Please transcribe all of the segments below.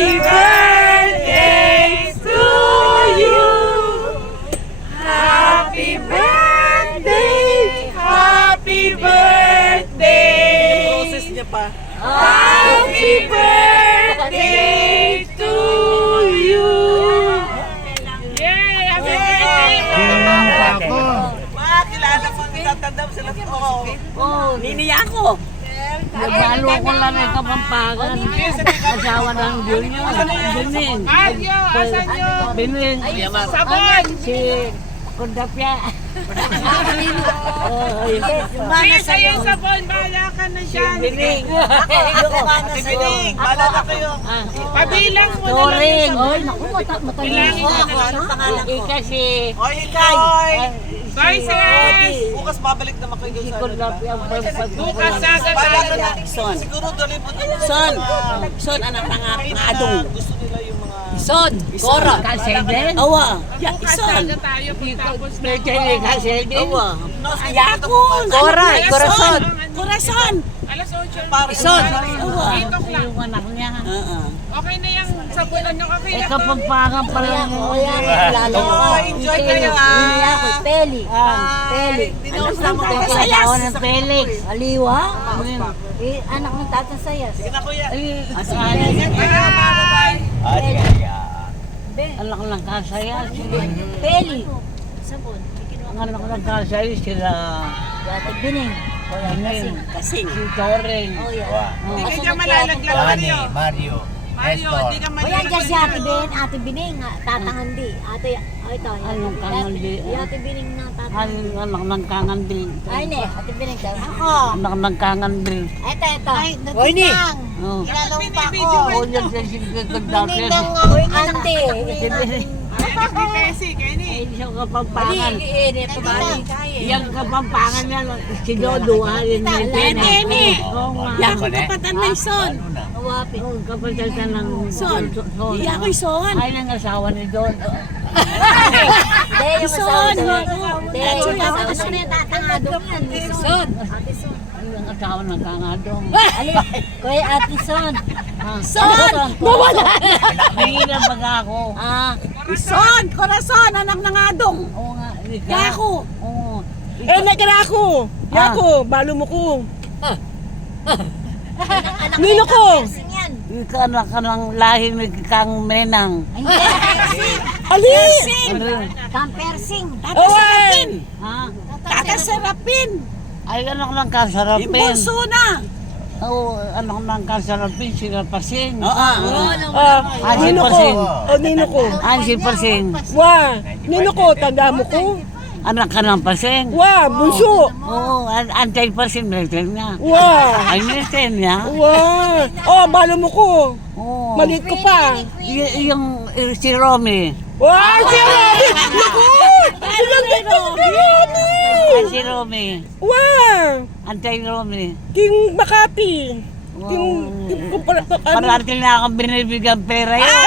Happy birthday to you. Happy birthday. Happy birthday. Process niya pa. Happy birthday to you. Yay! Happy birthday! Kilala mo, tatanda mo sila. Oo. Niniya ko. Nabalo ko lang ay Kapampangan. Asawa ng Junior. Bining. Mario, asan yun? Bining. Sabon! Si Kundapya. Please, ayun sabon. Bahala ka na dyan. Bining. Si Bining, maalala kayo. Pabilang mo na lang Turing. yung sabon. Ay, naku, matalino. Bilangin mo na lang. Anong pangalan ko? Kasi Oy, Ikoy! Voices! Bukas babalik naman kayo si doon sa Kundapya. Bukas saga Bahala ka tayo. na. Siguro dali mo doon. Son, anak ng Adong. Gusto nila yung mga... Son, Cora. Kasi din. Awa. Bukas saga tayo pagtapos na. Kasi din. Awa. Yakun. Cora, Corazon. Corazon! Alas 8. Son. Dito lang. Yung anak niya. Okay na yung sabunan nyo kami. Eh, Kapampangan pa lang. Enjoy kayo ha. Peli. Peli. Dinawsa mo kayo. Asawa ng Felix. Aliwa? Anak ng Tatang Sayas. Sige na kuya. Anak ng kasaya. Peli. Sabon. Ang anak ng kasaya sila. Yate Bining. Kasing. Si Toreng. Oh, yeah. Hindi ka malalaglag Mario. Mario. Mario, hindi ka O yan dyan si malalaglag. Ate Bining. Tatangandi. Ate, ito. Anong kangandi? Ate Bining na Ang tatangandi. anak ng kangandil. Ay, ne. Ate Bining. Ako. Anak ng kangandil. Ito. Ay, natitang. Oh. Kilala mo pa ako. Oh, yan siya si Gagdakin. Ante. Hindi Pesi, Kenny. Ay, siya Kapampangan. Natitang. Yung Kapampangan niya, si Dodo, yun na Nene. Oo nga. Yakong kapatid ng son. Awapi. Oo, kapatid ka ng Son. Yakoy Son. Ay, ng asawa ni Dodo. De, yung asawa niya. De, Actually, yung asawa ako niya tatangado yan. Son. Ate Son. Ay, ang asawa ng kangadong. Ali, Kuya Ate Son. Son! Mawala na! Nangilang baga ako. Son! Corazon! Anak ng adong! Oo nga. Yako! Oo. Nagarako! Yako, balo mo ko! Anak Nino ko! Persing yan. Ikaw anak ka ng lahing nagkang menang. Ay, hindi. Persing. Ali! Kang Persing. Owen! Ha? Tatasarapin! Ay, anak ng kasarapin. Impulso na! Oo, anak ng kasarapin, sila Pasing. Nino ko! O Nino ko! Si Pasing. Wa! Nino ko! Tanda mo ko! Anak ka ng Pasing. Wa! Bunso! Oo, antay Pasing, meron nga. Wa! Ay, meron niya. Wa! Oh, balo mo ko! Oo. Maliit ko pa! Yung si Romy. Wa! Si Romy! Naku! Pinagdagdag si Romy! Ay, si Romy. Wa! Antay Romy. King Makati! King... Parati na akong binibigyan pera yun.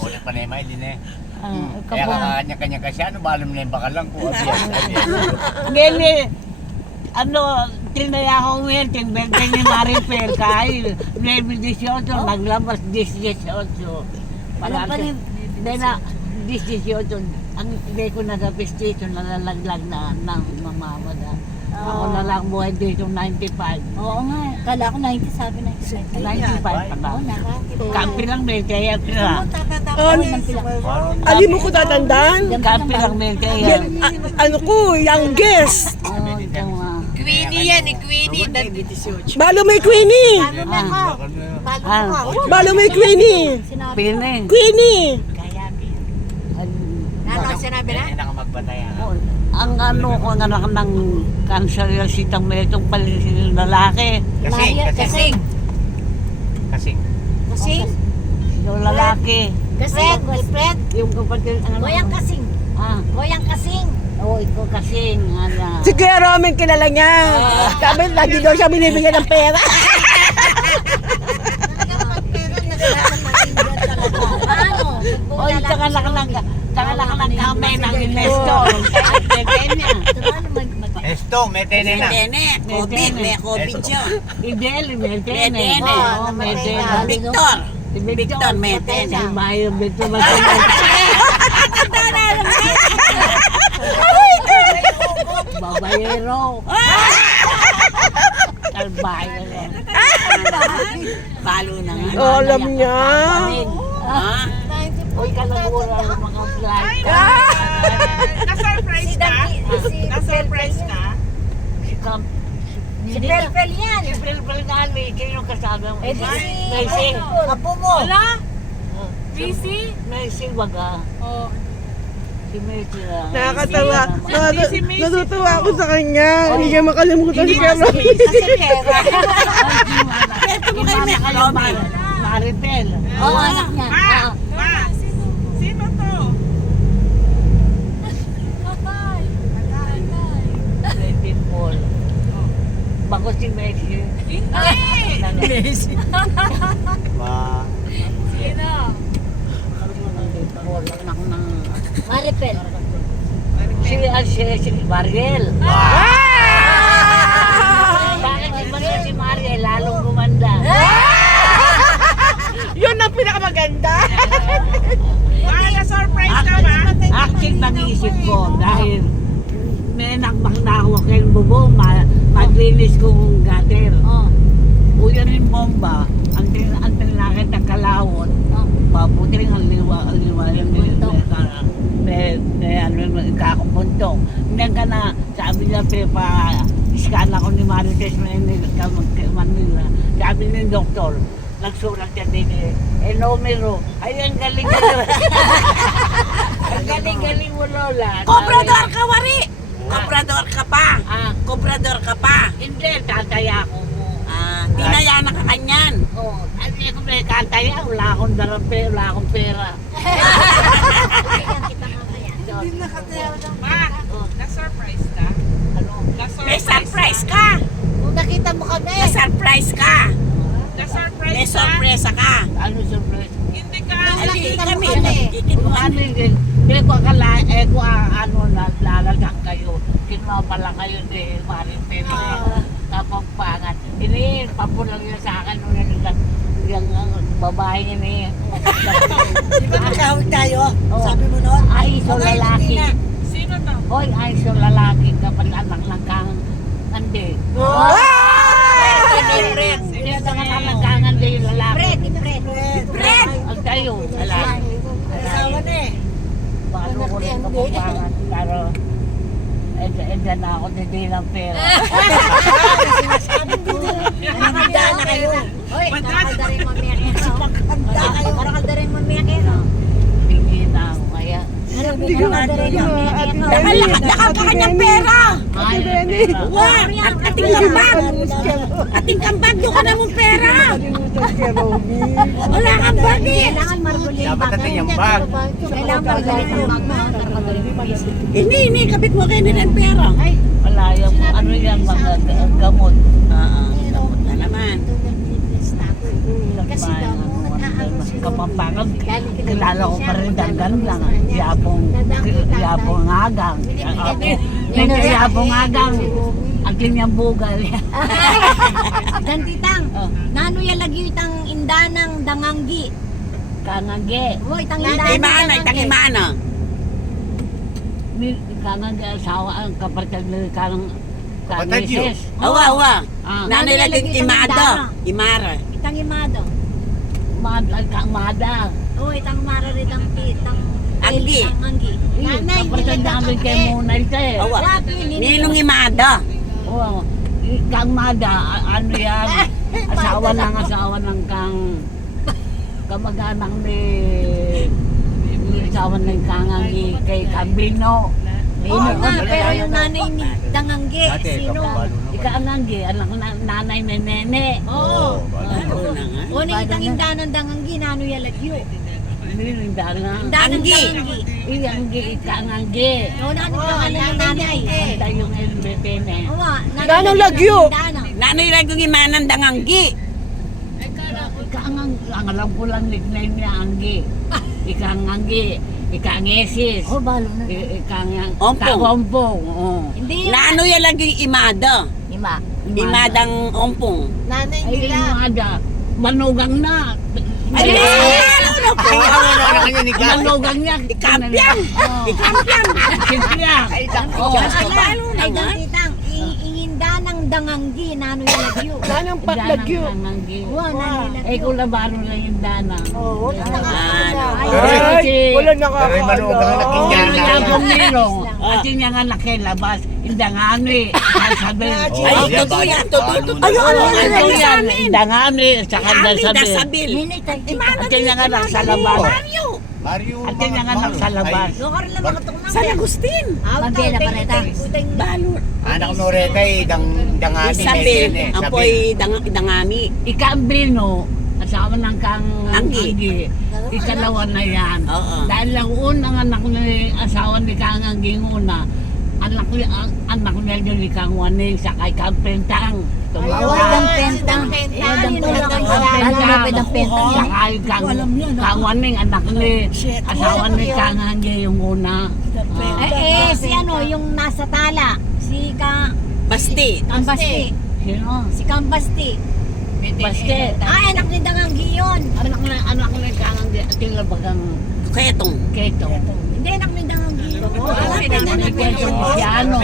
Ulit pa na yung may din eh. Kaya Kapag kanya-kanya kasi ano ba alam na yung bakal lang po. Geli, ano, tinaya ko ngayon, tinbenta ni Maripel, kahit 9-18, naglabas 18. Parati, hindi na 18, ang hindi ko na sa prestation, nalalaglag na ng mamamada. Ako na lang buhay dito 95. Oo nga. Kala ko 90 sabi na. 95 pa na. Oo, nakakita. Kampi lang may kaya pila. Ali mo ko tatandaan? Kampi lang may kaya. Ano ko, youngest! Queenie yan, Queenie. Balo mo yung Queenie! Balo mo yung Queenie! Pining. Queenie! Ano sinabi na? Hindi na ka magbataya. Ang ano ko ang anak ng cancer yung sitang may itong palisin ng lalaki. Kasing. Kasing. Kasing. Kasing. Yung lalaki. Kasing. Fred. Yung kapatid. Ano, Goyang Kasing. Goyang Kasing. Oo, ikaw kasing. Ano. Si Kuya Roman kilala niya. Sabi, lagi daw siya binibigyan ng pera. Ano? O, yung anak ng Saka lang ang kamay ng investor. Kanya. Esto, metene na. Metene, COVID, may COVID yun. Idel, Metene. Metene. Oo, Metene. Victor. Victor Metene. Si Mayo, Victor Metene. Babayero. Kalbayo. Balo na nga. Oh, alam niya. Ha? Uy, kalabura ng mga flight. Na-surprise ka? Na-surprise ka? Si Camp. Si Pelpel yan. Si Pelpel Gali, sino kasama mo? Eh, di si... Messi. Apo mo. Messi, waga. Si Messi na. Nakakatawa. Si Natutuwa ako sa kanya. Hindi niya makalimutan si Kuya Romy. Kasi pera. Imana kayo, Maripel. Oo, anak niya. Oo. Ma, sino to? Baby Paul. Bago si Messi. Messi. Ma. Anak ng... Maripel. Si Mariel. Bakit iba na si Mariel? Lalong gumanda. Yun ang pinakamaganda. Ma, na-surprise ka ba? Acting nag-iisip ko dahil may nakbak na ako kay Bubo, maglinis kong gutter. Uyan yung bomba, ang tinakit ng kalawot, mabuti rin ang liwa yung may kakumpundong. Hindi ka na, sabi niya, scan ako ni Marites Manila. Sabi ni doktor, nagsulat niya din numero. Ay, ang galing-galing. Ang galing-galing mo, Lola. Comprador ka, Wari! Comprador ka pa! Ah, Comprador ka pa! hindi, tataya ko mo. Dinaya na ka kanyan! Oh, hindi ko may kataya, wala akong darape, wala akong pera. Ma, na-surprise ka? Ano? May surprise ka! Kung nakita mo kami. May surprise ka! Na-surprise May ka? sorpresa ka! Ano surprise? Hindi ka. Ali nakita mo kami! kami. Ikit mo Ano yun? Hindi ko akala, ano, lalagang kayo. Kinuha pala kayo ni Maring Pera. Kapampangan. Ini, papulang yun sa akin nung yung babae niya ni. Di ba magkawag tayo? Oo. Sabi mo noon? Ay, so Okay, lalaki. hindi na. Sino to? Hoy, ay, so lalaki kapag anak lang kang hindi. Hindi ka anak kang hindi yung lalaki. Fred, Fred. Fred! Ang tayo, lalaki. Asawa na eh. Baka ko rin kapampangan. Pero, edya na ako, hindi ng pera. Handa na kayo. Hoy, nakakaldaring mamiyake. Nakakaldaring mamiyake. Hindi na ako kaya. Hindi ka Nakal ka kanyang pera! Ay, Benny. pera. Wow! At ating kambag! Ating kambag, doon ka na mong pera! Nakalimutan si Romy. Wala kang bag eh! Kailangan margulin. Dapat natin yung bag. Kailangan margulin ang bag mo. Hindi, kabit mo kayo nilang pera. Wala yung, ano yan, mga gamot. Gamot na naman. Kasi daw, Kapampangan, kilala ko pa rin danggan lang. Yapong agang. Hindi yapong agang. Ang kanyang bugal. Dantitang, nano yalagyo itang indanang danganggi. Kangangge. O, itang indanang Imana, itang imana. Kangangge asawa ang kapatid ng Kapatid yun. Mises. Awa. Ah, Nanay laging imada. Imara. Itang imado. kang mada. O, itang mara rin ang itang Anggi. anggi. Nanay, Kapatid namin kay Munay ka eh. Awa. Ninong imada. Oo. Kang Mada, ano yan? Asawa ng kang kamag-anak ni asawa ng kangangi kay Cambino. Oo nga, pero yung nanay ni Dangangge, Dati, sino? kapambalo naman. Ikangangi, anak nanay ni Nene. Oo. Ano na nga? O, na itang indanang Dangangge, nano yalagyo. Hindi na. Indanang Anggi. Dangangge. Ikangangi, ikangangi. O, nano pangalan ng nanay? Anta yung LBTN. Oo, Nanang lagyo. Nanay laging imanan danganggi. Ikangang, ang alam ko lang nickname niya Anggi. Ikangangi. ikangesis. Oh, balo na. Ompong. Kagompong. Oh. Hindi yun. Na ano yan lang yung imada. Ima. Imadang ompong. Nanay Ay, imada. Manugang na. Ay, ano po? Ay, ano kanya ni Gary? Manugang niya. Ikampiang. Ikampiang. Simpilang. Oh. Lalo na Ay, nga. dangtitang. Inginda ng danganggi. Nano yung lagyo. Danang patlagyo. Wow, nano yung Eh, lagyo. kung labaro lang yung danang. Oo. Ay, Wala Pero yung manugang na nakakala. kinyana. Kaya kung nilong, at yun yung anak kay labas, hindi nga ano eh. Sabi, Ay, yan, totoo yan. Totoo. Ay, ito yan, hindi nga ano eh. Saka Ami, sabi, dasabil. at yun yung anak sa labas. Mario. Mario. At yun yung anak sa labas. Lokar lang makatok na. San Agustin. Mabela pa rin. Balo. Anak mo reta eh, dangani. Isabel. Apoy dangami. Ikaambrino, asawa ng kang Anggi. Anggi. Ikalawa na yan. Oo. Dahil lang unang anak ni asawa ni Kang Anggi una, anak niya yun ni Kang Waning sa kay Kang Pentang. Wadang pentang. Wadang pentang. Ano na pedang pentang? Sa kay Kang Waning, anak ni asawa ni Kang Anggi yung una. Si ano, yung nasa tala. Si Basti. Kambasti. Sino? Si Kambasti. Baste. Ay, anak ni Danganggi yun. Anak ni Kang Anggi, at yung labagang Ketong. keto. Hindi, anak ni Danganggi. May ketong si ano,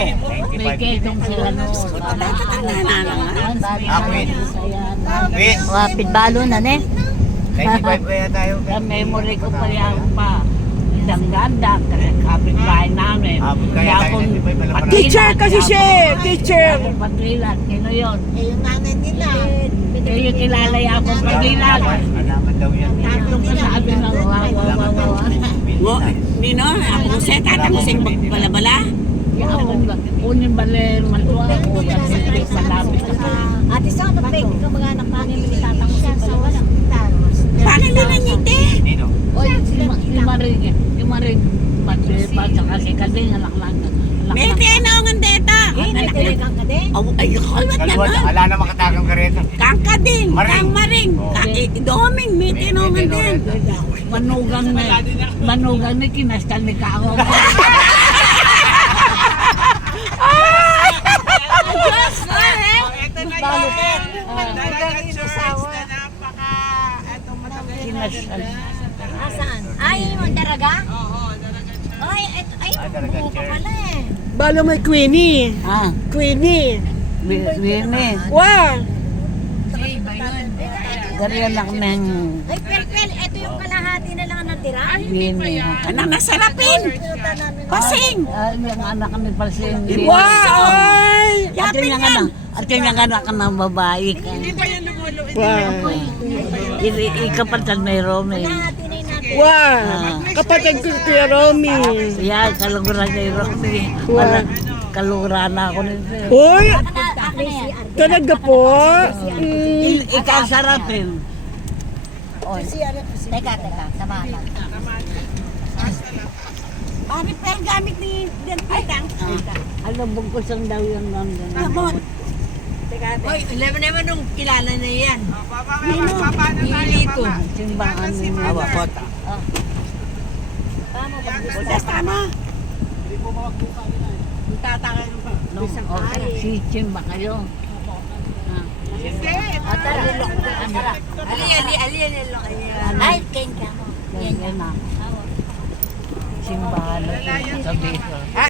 may ketong sila noon. Akwin. Win. Wapit balo na, ne? 95 kaya tayo. Sa memory ko pa yan pa. Isang ganda, kasi kapitbahay namin. Kaya tayo akong 95 pala pala. Teacher kasi siya eh. Teacher. Akong patilat, sino yun? Yung nanay nila. Eh, yung kilala yung akong patilat. Alaman daw yan. Tatlong kasabi ng wawawawa. Nino, ako sa tatang ko sing balabala. Yung akong kunin bali, maluwa ko. Kasi hindi malapit na pa. Ate Sa, magpeg ka mag-anak pa niya ni tatang siya sa wala. Paano nila niya te? Nino. Oy, yung maring pagsa kasi kading anak lang. Mete na ang andeta. Eh, nagtuloy kang kade? Ay, kalwat Kalwat, naman. ala na makatakang kareta. Kakading, Maring. kang maring, doming, mete na ang andeta. Manugang na kinastal ni Kao. Ito na yan. Dalagang church na napaka, eto matagal. Kinastal. Asaan? Ay, yung daraga? Oo, dalagang church. Ay, Daraga buo ka church. pala eh. Balo may Queenie. Ah, Queenie. Wini. Wow. Gariyan lang ng Ay, Pel, ito yung kalahati na lang ang natira. Wini. Anak nasarapin. Pasing. Yung anak ni Pasing. Wow. Ay. At yung anak. At yung anak ng babae ka. Hindi pa yan lumuluin. Wow. Ikapatid may Rome. Kalahati na yung natira. Wow. Kapatid ko si Kuya Romy. Yan, kaluguran kay Rome. Wow. Kaluguran na ako nito. Uy, Ako na yan. talaga po. Ikasarapin. Teka, samahan. Pari per gamit ni Dentitang. Alam mo ko saan daw yung nandun. Abot. Hoy, alam naman nung kilala na yan. Paano tayo, Papa? Simbahan ni Awa, kota. Kodas tama. Si Chimba kayo. Hindi. Ay, keng ka. Yan na. Simbahan na sa Bicol.